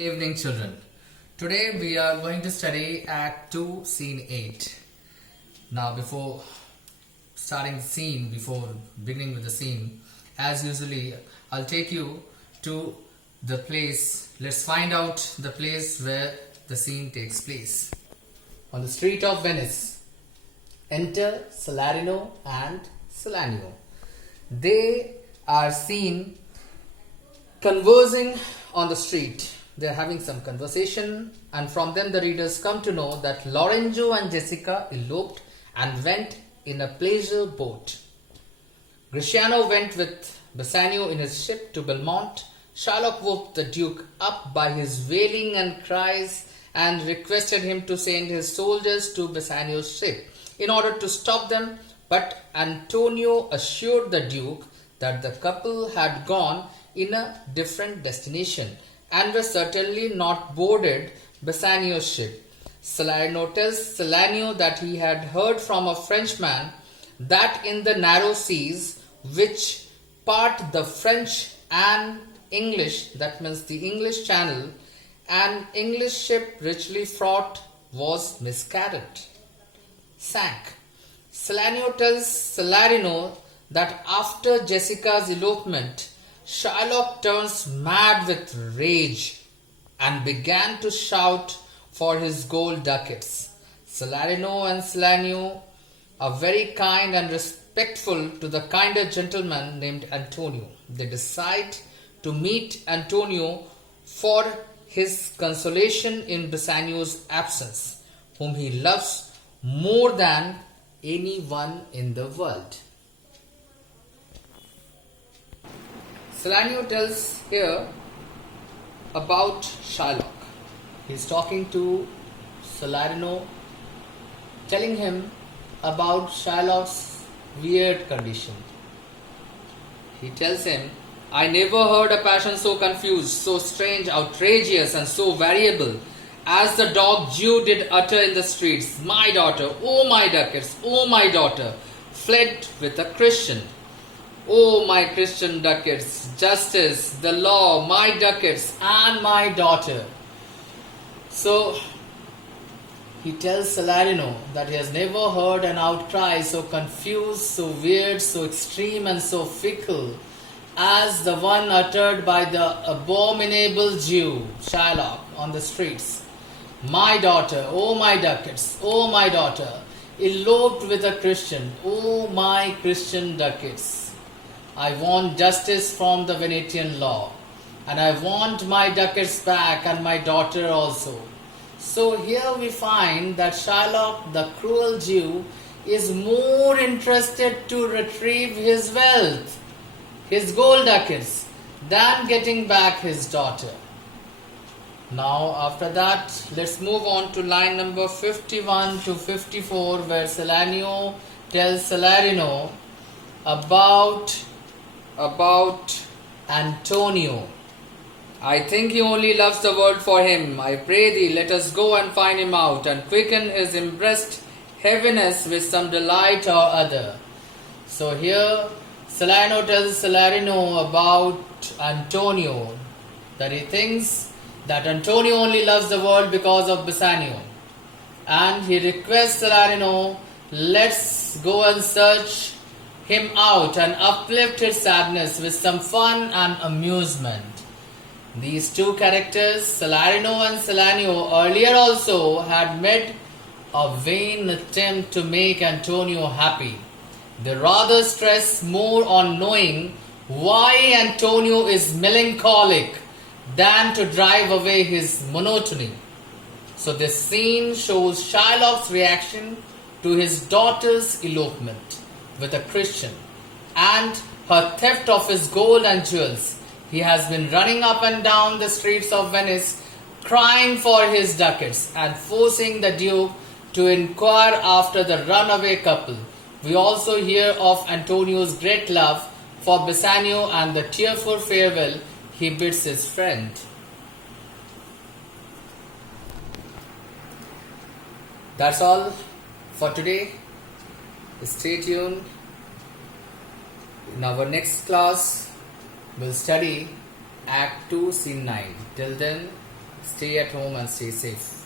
Evening, children. Today we are going to study Act 2, Scene 8. Now, before beginning with the scene, as usually, I'll take you to the place. Let's find out the place where the scene takes place. On the street of Venice, enter Salarino and Salanio. They are seen conversing on the street. They are having some conversation, and from them the readers come to know that Lorenzo and Jessica eloped and went in a pleasure boat. Greciano went with Bassanio in his ship to Belmont. Shylock woke the Duke up by his wailing and cries and requested him to send his soldiers to Bassanio's ship in order to stop them, but Antonio assured the Duke that the couple had gone in a different destination and were certainly not boarded Bassanio's ship. Salarino tells Salanio that he had heard from a Frenchman that in the narrow seas which part the French and English, that means the English Channel, an English ship richly fraught was sank. Salanio tells Salarino that after Jessica's elopement, Shylock turns mad with rage and began to shout for his gold ducats. Salarino and Salanio are very kind and respectful to the kinder gentleman named Antonio. They decide to meet Antonio for his consolation in Bassanio's absence, whom he loves more than anyone in the world. Salanio tells here about Shylock. He is talking to Salarino, telling him about Shylock's weird condition. He tells him, I never heard a passion so confused, so strange, outrageous, and so variable as the dog Jew did utter in the streets. My daughter, oh my ducats, oh my daughter, fled with a Christian. Oh my Christian ducats, justice, the law, my ducats, and my daughter. So, he tells Salarino that he has never heard an outcry so confused, so weird, so extreme, and so fickle as the one uttered by the abominable Jew, Shylock, on the streets. My daughter, oh my ducats, oh my daughter, eloped with a Christian, oh my Christian ducats. I want justice from the Venetian law, and I want my ducats back and my daughter also. So here we find that Shylock, the cruel Jew, is more interested to retrieve his wealth, his gold ducats, than getting back his daughter. Now after that, let's move on to line number 51 to 54, where Salanio tells Salarino about Antonio. I think he only loves the world for him. I pray thee, let us go and find him out, and quicken his impressed heaviness with some delight or other. So here, Salarino tells Salarino about Antonio, that he thinks that Antonio only loves the world because of Bassanio. And he requests Salarino, let's go and search him out and uplift his sadness with some fun and amusement. These two characters, Salarino and Salanio, earlier also had made a vain attempt to make Antonio happy. They rather stress more on knowing why Antonio is melancholic than to drive away his monotony. So this scene shows Shylock's reaction to his daughter's elopement with a Christian and her theft of his gold and jewels. He has been running up and down the streets of Venice crying for his ducats and forcing the Duke to inquire after the runaway couple. We also hear of Antonio's great love for Bassanio and the tearful farewell he bids his friend. That's all for today. Stay tuned. In our next class, we'll study Act 2, Scene 9. Till then, Stay at home and stay safe.